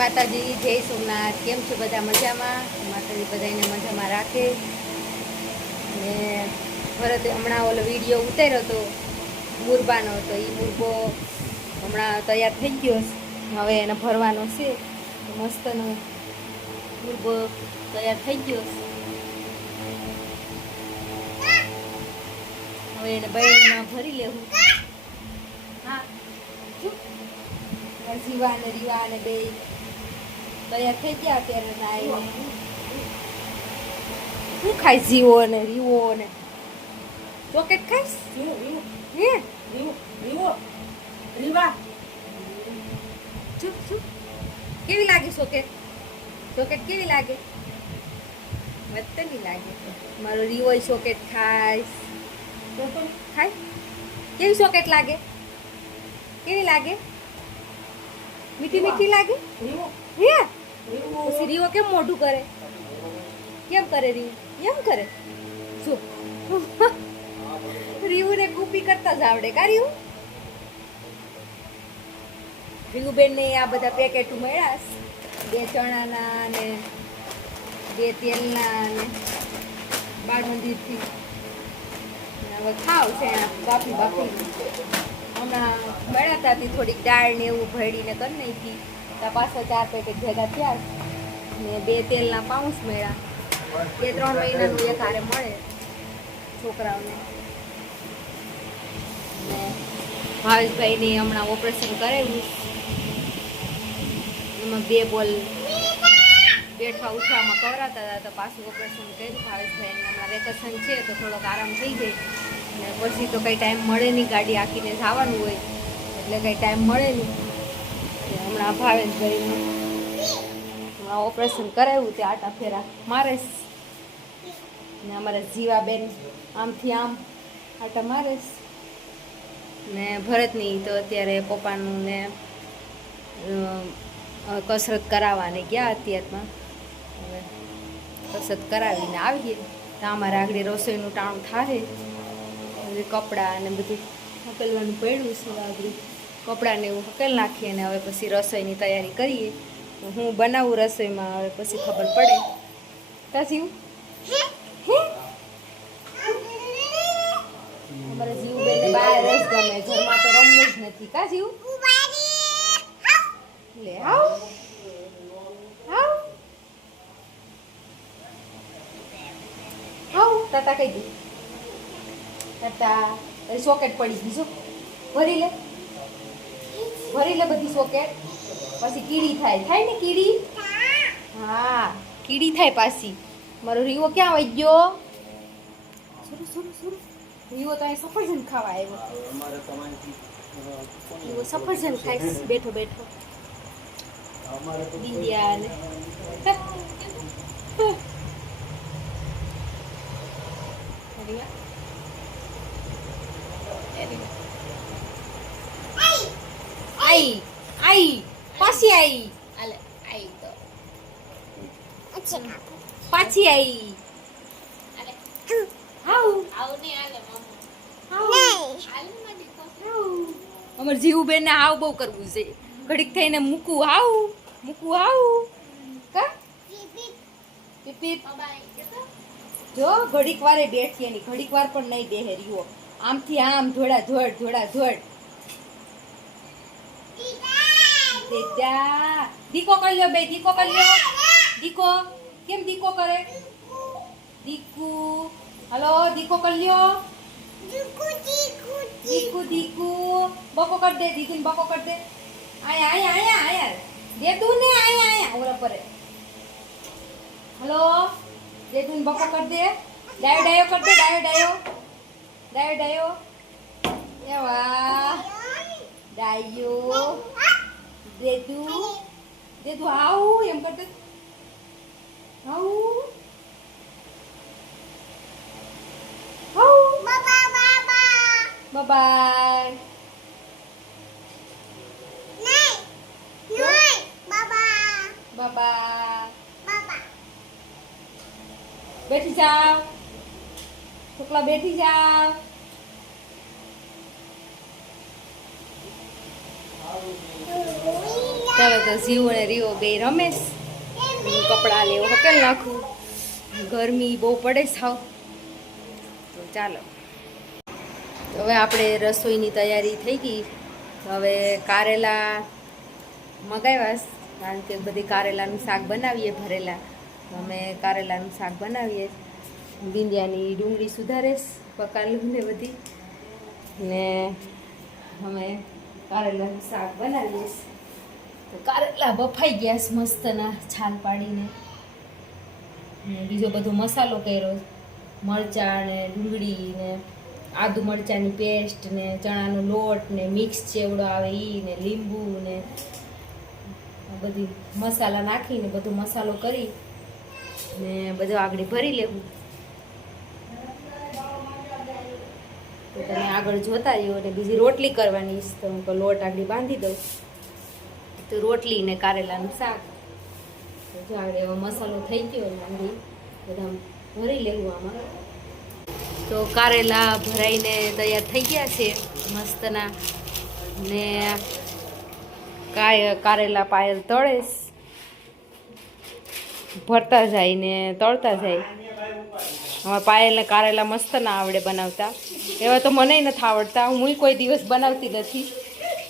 માતાજી, જય સોમનાથ. કેમ છો બધા? મજામાં? માતાજી બધાને મજામાં રાખે. ને ભરત હમણાં ઓલો વિડીયો ઉતાર્યો હતો મુરબાનો, તો એ મુરબો હમણાં તૈયાર થઈ ગયો. હવે એને ભરવાનો છે. મસ્તનો મુરબો તૈયાર થઈ ગયો. હવે એને બહેનમાં ભરી લેવું. હા, જીવા ને રીવા ને બે તૈયાર થઈ ગયા. અત્યારે નાઈને શું ખાઈશ? જીવો ને રીવો ને ચોકેટ ખાઈશ? હે રીવા ચૂપ ચૂપ. કેવી લાગે ચોકેટ? ચોકેટ કેવી લાગે? મસ્તની લાગે. મારો રીવો ચોકેટ ખાઈશ. ખાય કેવી ચોકેટ લાગે? કેવી લાગે? મીઠી મીઠી લાગે. હે પછી રીવો કેમ મોઢું કરે? કેમ કરે રીવું? એમ કરે. શું રીવું ને કુપી કરતા જ આવડે કા રીવું? રીવુબેન ને આ બધા પેકેટ મળ્યા, 2 ચણાના ને 2 તેલના ને બાળ મંદિરથી. હવે ખાવ છે બાફી હમણાં મળ્યા હતા. થોડીક દાળ ને એવું ભળીને કરી નાખી. ત્યાં પાછા 4 પેકેટ ભેગા થયા ને 2 તેલના પાઉચ મળ્યા. 2-3 મહિનાનું એક હારે મળે છોકરાઓને. ને ભાવેશભાઈની હમણાં ઓપરેશન કરાવ્યું. એમાં 2 બોલ બેઠવા ઉઠવામાં કવરાતા હતા, તો પાછું ઓપરેશન કર્યું ભાવેશભાઈને. હમણાં વેકેશન છે તો થોડોક આરામ થઈ જાય. ને પછી તો કંઈ ટાઈમ મળે નહીં, ગાડી આખીને જવાનું હોય એટલે કંઈ ટાઈમ મળે નહીં. હમણાં ભાવેશભાઈનું હમણાં ઓપરેશન કરાવ્યું, તે આટા ફેરા મારે ને અમારા જીવાબેન આમથી આમ આટા મારે ને ભરતની તો અત્યારે પપ્પાનું ને કસરત કરાવવાને ગયા અત્યારમાં. હવે કસરત કરાવીને આવીએ તો અમારે આગળ રસોઈનું ટાણું થાય. હવે કપડાં ને બધું હકેલવાનું પડ્યું છે. આગળ કપડાને એવું હકેલ નાખીએ ને હવે પછી રસોઈની તૈયારી કરીએ. હું બનાવું રસોઈમાં, હવે પછી ખબર પડે. કાજી અમારે જીવબેનને બહાર રસ ગમે, ઘરમાં તો રમવું જ નથી. કા જીવ લે આવ આવ તાતા કહી દે. તાતા સોકેટ પડી ગઈ. જો ભરી લે બધી સોકેટ. પછી કીડી થાય ને કીડી. હા કીડી થાય પાછી. મારો રીવો ક્યાં વહી ગયો? રીવો તો અહીં સફરજન ખાવા આવ્યો. રીવો સફરજન ખાઈશ બેઠો બેઠો. બિંદિયા ને આઈ પાછી આઈ. આલે આઈ તો પાછી આઈ. આલે હાઉ આવ ને આલે મમ્મા હાઉ આલે મારી કો હાઉ. અમાર જીવુબેન ને હાવ બહુ કરવું છે. ઘડીક થઈને મૂકું હાઉ કા પીપીપ જો ઘડીક વારે બેઠી એની ઘડીક વાર પણ નહીં બેહે રહ્યો. આમથી આમ ધોડા ધોડ દીકો કરી લ્યો બે. દીકો કરી લ્યો. દીકો કેમ દીકો કરે? દીકુ હલો દીકો કરી લ્યો. દીકુ બકો કર દે. દીકુને બકો કર દે. આયા દે તું ને આયા ઓરા પરે. હલો દે તું બકો કર દે. ડાયો કર દે. ડાયો એવા ડાયો દે તું આવ એમ કરતે. આવ બાય. બેઠી જાવ છોકરા, બેઠી જાવ. ચાલો તો જીવ અને રીવો બે રમેશ કપડાં ને એવું હકેલ નાખું, ગરમી બહુ પડે સાવ. તો ચાલો તો હવે આપણે રસોઈની તૈયારી થઈ ગઈ. હવે કારેલા મગાવ્યા કારણ કે બધી કારેલાનું શાક બનાવીએ ભરેલા. અમે કારેલાનું શાક બનાવીએ. બિંદિયાની ડુંગળી સુધારેશ પકાલું ને બધી, ને અમે કારેલાનું શાક બનાવીએ. તો કારેલા બફાઈ ગયા મસ્તના છાલ પાડીને. બીજો બધો મસાલો કર્યો, મરચાં ને ડુંગળી ને આદુ મરચાંની પેસ્ટ ને ચણાનો લોટ ને મિક્સ ચેવડો આવે ઈ ને લીંબુ ને બધી મસાલા નાખીને બધો મસાલો કરી ને બધું આગળ ભરી લેવું. તો તમે આગળ જોતા રહ્યો. અને બીજી રોટલી કરવાની તો હું તો લોટ આગળ બાંધી દઉં. તો રોટલી ને કારેલાનું શાક. તો આગળ એવો મસાલો થઈ ગયો ને આગળ બધા ભરી લેવું આમાં. તો કારેલા ભરાઈને તૈયાર થઈ ગયા છે મસ્તના. ને કારેલા પાયલ તળેશ, ભરતા જાય ને તળતા જાય. અમારા પાયલને કારેલા મસ્ત ના આવડે બનાવતા, એવા તો મને નથી આવડતા. હું કોઈ દિવસ બનાવતી નથી.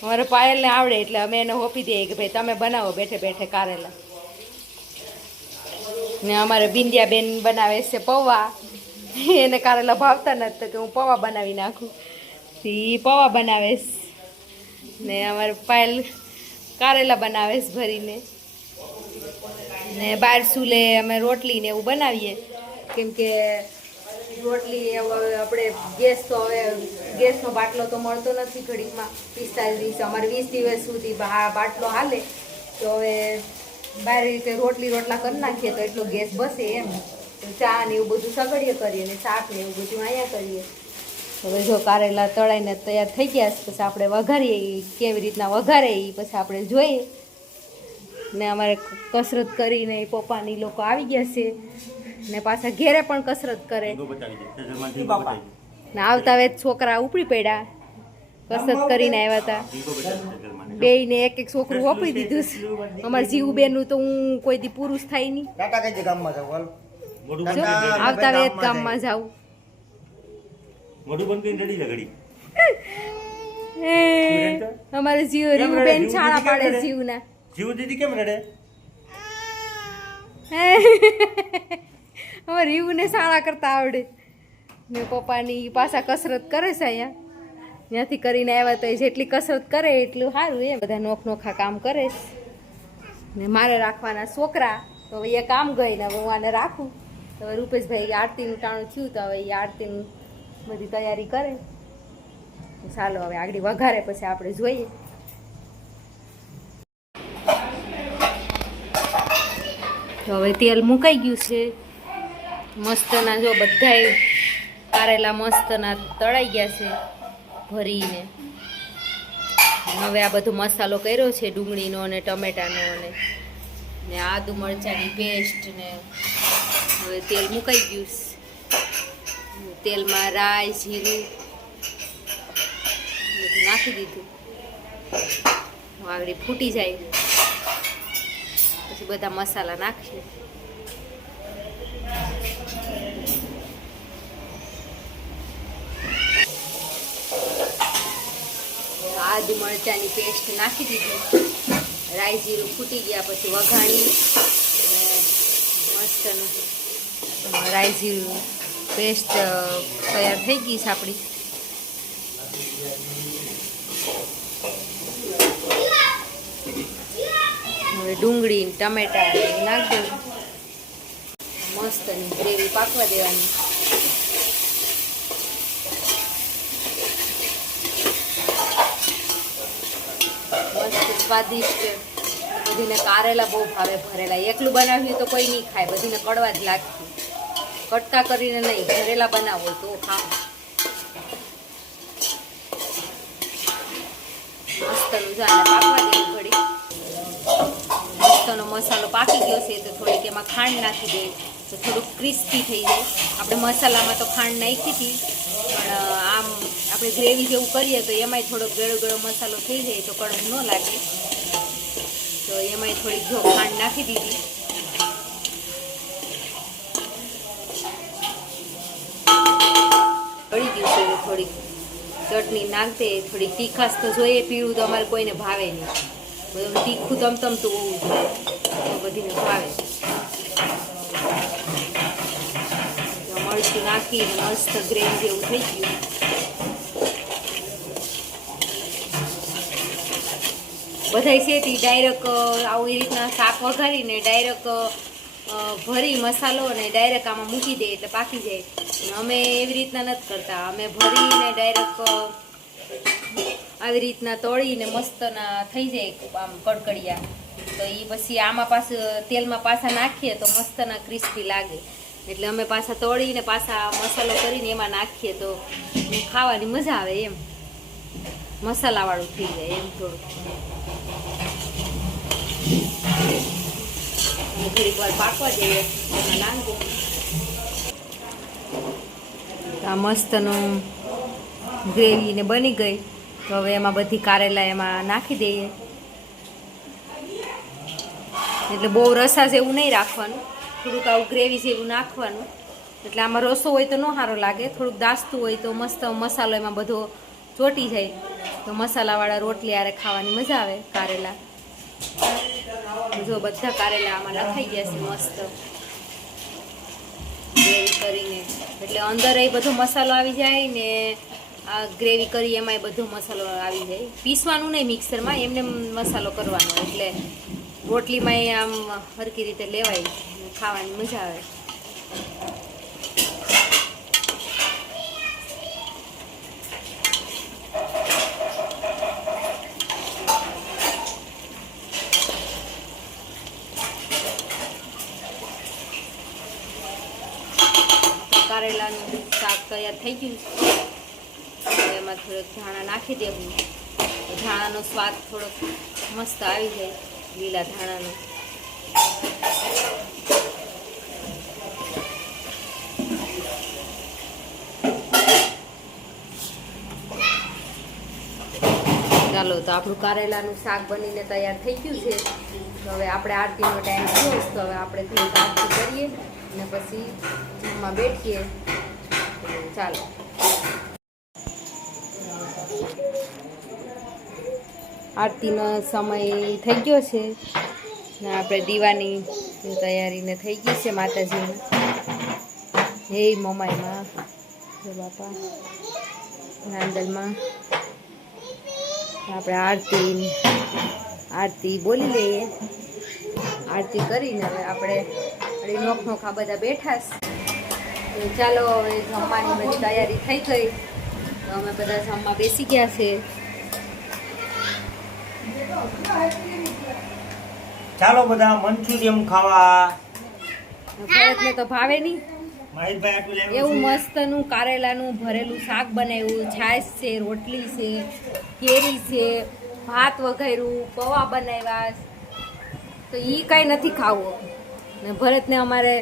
અમારે પાયલને આવડે એટલે અમે એને હોપી દઈએ કે ભાઈ તમે બનાવો બેઠે બેઠે કારેલા. ને અમારે બિંદિયાબેન બનાવે છે પૌવા. એને કારેલા ભાવતા નથી તો કે હું પૌવા બનાવી નાખું. એ પૌવા બનાવે ને અમારે પાયલ કારેલા બનાવે ભરીને. ને બાર સુલે અમે રોટલી ને એવું બનાવીએ, કેમ કે રોટલી આપણે ગેસ તો હવે ગેસનો બાટલો તો મળતો નથી ઘડીમાં. 45 દિવસ અમારે 20 દિવસ સુધી બાટલો હાલે. તો હવે બહાર રીતે રોટલા કરી નાખીએ તો એટલો ગેસ બસે એમ. ચા ને એવું બધું સગડીએ કરીએ ને શાક ને એવું બધું અહીંયા કરીએ. હવે જો કારેલા તળાઈને તૈયાર થઈ ગયા પછી આપણે વઘારીએ. કેવી રીતના વઘારે એ પછી આપણે જોઈએ. ને અમારે કસરત કરીને પપ્પાની લોકો આવી ગયા છે ને પાછા ઘેરે પણ કસરત કરે ને આવતા વેત છોકરા ઉપડી પડ્યા કસરત કરીને આવ્યા હતા. બેયને એક એક છોકરું વાપરી દીધું છે. અમારા જીવુબેનનું તો હું કોઈ દી પુરુષ થાય નહીં. આવતા વેત ગામમાં જાઉં. અમારે રીવુબેન છાળા પાડે જીવના. જીવ દીદી કેમ રડે? અમારે રીવુને શાળા કરતા આવડે ને પપ્પાની પાછા કસરત કરે છે અહીંયા. ત્યાંથી કરીને આવ્યા તો જેટલી કસરત કરે એટલું સારું. એ બધા નોખા કામ કરે ને મારે રાખવાના છોકરા. તો હવે એ કામ ગઈ ને હવે હું આને રાખું. તો હવે રૂપેશભાઈ આરતીનું ટાણું થયું તો હવે એ આરતીનું બધી તૈયારી કરે. ચાલો હવે આગળ વઘારે પછી આપણે જોઈએ. તો હવે તેલ મુકાઈ ગયું છે મસ્તના. જો બધાય કારેલા મસ્તના તળાઈ ગયા છે ભરીને. હવે આ બધો મસાલો કર્યો છે ડુંગળીનો અને ટમેટાનો ને આદુ મરચાંની પેસ્ટ ને. હવે તેલ મુકાઈ ગયું છે. તેલમાં રાઈ જીરું બધું નાખી દીધું. આગળ ફૂટી જાય પછી બધા મસાલા નાખીએ. આદુ મરચાંની પેસ્ટ નાખી દીધી. રાઈ જીરું ફૂટી ગયા પછી વઘાણી મસ્ત રાઈ જીરું પેસ્ટ તૈયાર થઈ ગઈ છે આપણી. હવે ડુંગળી ટમેટા નાખી દઉં. મસ્તની ગ્રેવી પાકવા દેવાની. મસ્ત સ્વાદિષ્ટ. બધીને કારેલા બહુ ભાવે ભરેલા. એકલું બનાવ્યું તો કોઈ નહીં ખાય, બધીને કડવા જ લાગતું. કટકા કરીને નહીં, ભરેલા બનાવો તો ખાવ. મસ્તનું જાને પાકવા દેવું ઘડી. મસ્તનો મસાલો પાકી ગયો છે તો થોડીક એમાં ખાંડ નાખી દે તો થોડુંક ક્રિસ્પી થઈ જાય. આપણે મસાલામાં તો ખાંડ નાખી હતી પણ આમ આપણે ગ્રેવી જેવું કરીએ તો એમાંય થોડોક ગળો ગળો મસાલો થઈ જાય તો કડવું ન લાગે. તો તો એમાંય થોડીક જો ખાંડ નાખી દીધી. ગળી ગયું છે. થોડીક ચટણી નાખતે, થોડીક તીખાશ તો જોઈએ. પીળું તો અમારે કોઈને ભાવે નહીં, બધું તીખું તમતમતું હોવું જોઈએ તો બધીને ભાવે. મરચું નાખીને મસ્ત ગ્રેવી જેવું થઈ ગયું. બધાય છે તે ડાયરેક્ટ આવી રીતના શાક વઘારીને ડાયરેક્ટ ભરી મસાલો અને ડાયરેક્ટ આમાં મૂકી દે એટલે પાકી જાય. અમે એવી રીતના નથી કરતા. અમે ભરીને ડાયરેક્ટ આવી રીતના તળીને મસ્તના થઈ જાય આમ કડકડિયા. તો એ પછી આમાં પાછું તેલમાં પાછા નાખીએ તો મસ્તના ક્રિસ્પી લાગે. એટલે અમે પાછા તળીને પાછા મસાલો કરીને એમાં નાખીએ તો ખાવાની મજા આવે. એમ મસાલાવાળું થઈ જાય એમ થોડું. ઘડીક વાર પાકવા જઈએ એમાં નાખી દઈએ. આ મસ્તનું ગ્રેવી ને બની ગઈ. તો હવે એમાં બધી કારેલા એમાં નાખી દઈએ. એટલે બહુ રસા જેવું નહીં રાખવાનું, થોડુંક આવું ગ્રેવી જેવું નાખવાનું. એટલે આમાં રસો હોય તો ન સારો લાગે, થોડુંક દાસતું હોય તો મસ્ત મસાલો એમાં બધો ચોટી જાય તો મસાલાવાળા રોટલી આરે ખાવાની મજા આવે. કારેલા જો બધા કારેલા આમાં નખાઈ ગયા છે મસ્ત ગ્રેવી કરીને. એટલે અંદર એ બધો મસાલો આવી જાય ને આ ગ્રેવી કરી એમાં બધો મસાલો આવી જાય. પીસવાનું નહીં મિક્સરમાં, એમને મસાલો કરવાનો. એટલે રોટલીમાં આમ હરકી રીતે લેવાય, ખાવાની મજા આવે. કારેલાનું શાક તૈયાર થઈ ગયું. એમાં થોડોક ધાણા નાખી દેવું. ધાણાનો સ્વાદ થોડોક મસ્ત આવી જાય, લીલા ધાણાનો. ચાલો, તો આપણું કારેલાનું શાક બનીને તૈયાર થઈ ગયું છે. તો હવે આપણે આરતીનો ટાઈમ થયો છે, તો હવે આપણે થોડીક આરતી કરીએ અને પછી જમવા બેઠીએ. ચાલો, આરતીનો સમય થઈ ગયો છે ને આપણે દીવાની તૈયારીને થઈ ગઈ છે માતાજીની. હે મમાઈમાં, હે બાપા નાંદલમાં આપણે આરતી બોલી લઈએ. આરતી કરીને હવે આપણે નોખ નોખા બધા બેઠા છે. ચાલો, હવે જમવાની બધી તૈયારી થઈ ગઈ. તો અમે બધા જમવા બેસી ગયા છે. ચાલો બધા મંચુરિયમ ખાવા. ભરતને તો ભાવે નહીં. એવું મસ્તનું કારેલાનું ભરેલું શાક બનાવ્યું, છાશ છે, રોટલી છે, કેરી છે, ભાત વઘાર્યું, પૌવા બનાવ્યા. તો એ કાંઈ નથી ખાવું. ને ભરતને અમારે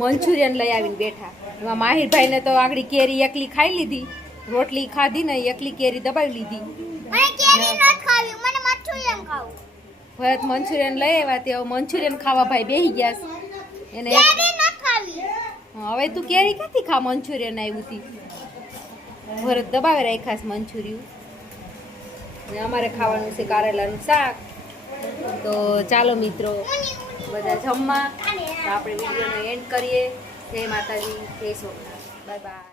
મંચુરિયન લઈ આવીને બેઠા. એમાં માહિરભાઈને તો આગળ કેરી એકલી ખાઈ લીધી, રોટલી ખાધી ને એકલી કેરી દબાવી લીધી. ભરત મંચુરિયન લઈ આવ્યા, તે મંચુરિયન ખાવા ભાઈ બેસી ગયા. એને હવે તું કેરી ક્યાંથી ખા? મંચુરિયન આવ્યું હતી, ભરત દબાવે રાખ્યા છે મંચુરિયન. અમારે ખાવાનું છે કારેલાનું શાક. તો ચાલો મિત્રો, બધા જમવા. તો આપણે વિડીયોનો એન્ડ કરીએ. જય માતાજી, જય સોમનાથ, બાય બાય.